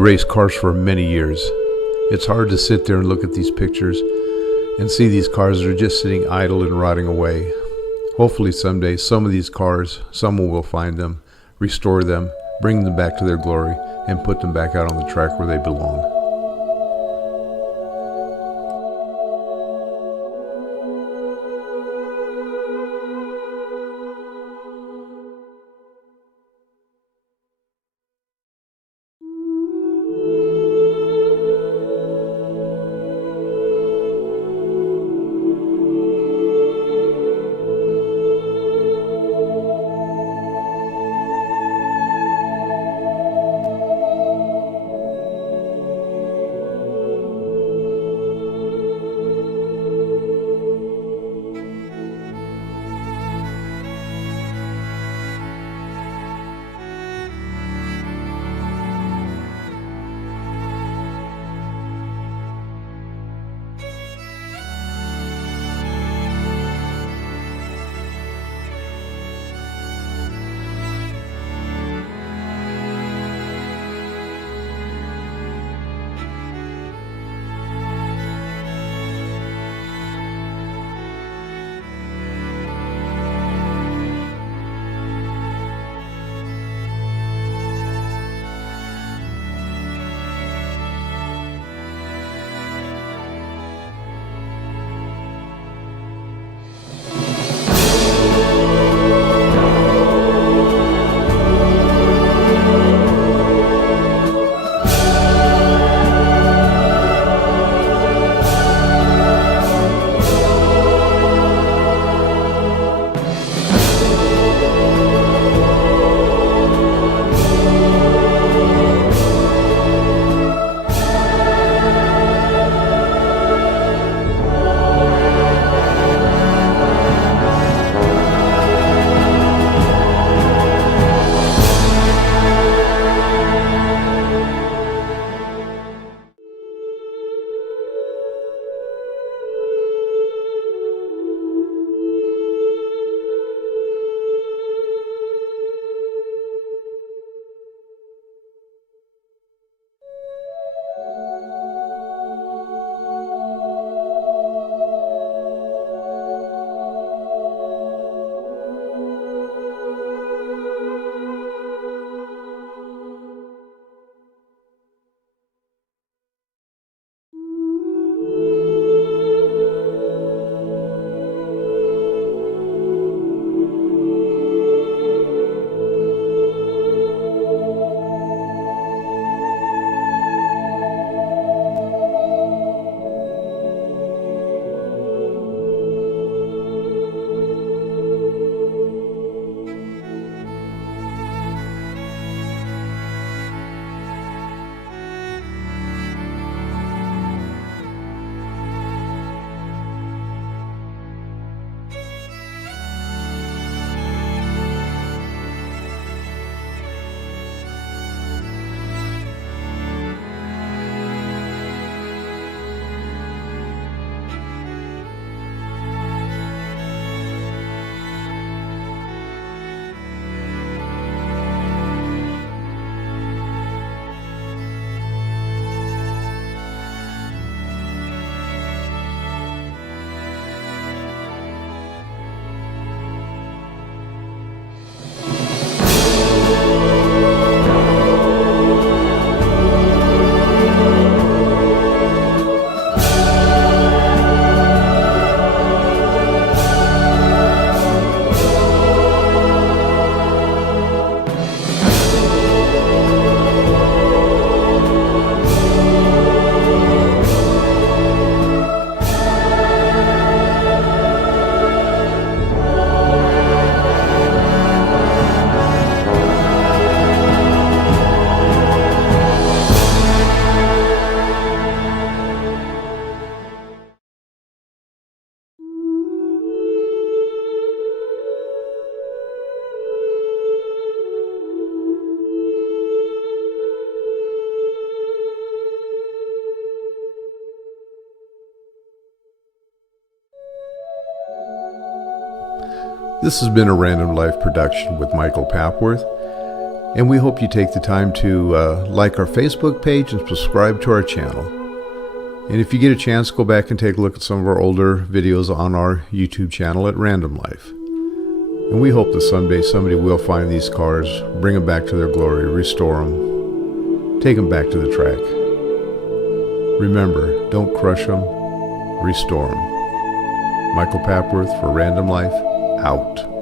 raced cars for many years. It's hard to sit there and look at these pictures and see these cars that are just sitting idle and rotting away. Hopefully someday some of these cars, someone will find them, restore them, bring them back to their glory, and put them back out on the track where they belong. This has been a Random Life production with Michael Papworth. And we hope you take the time to like our Facebook page and subscribe to our channel. And if you get a chance, go back and take a look at some of our older videos on our YouTube channel at Random Life. And we hope that someday somebody will find these cars, bring them back to their glory, restore them, take them back to the track. Remember, don't crush them, restore them. Michael Papworth for Random Life, out.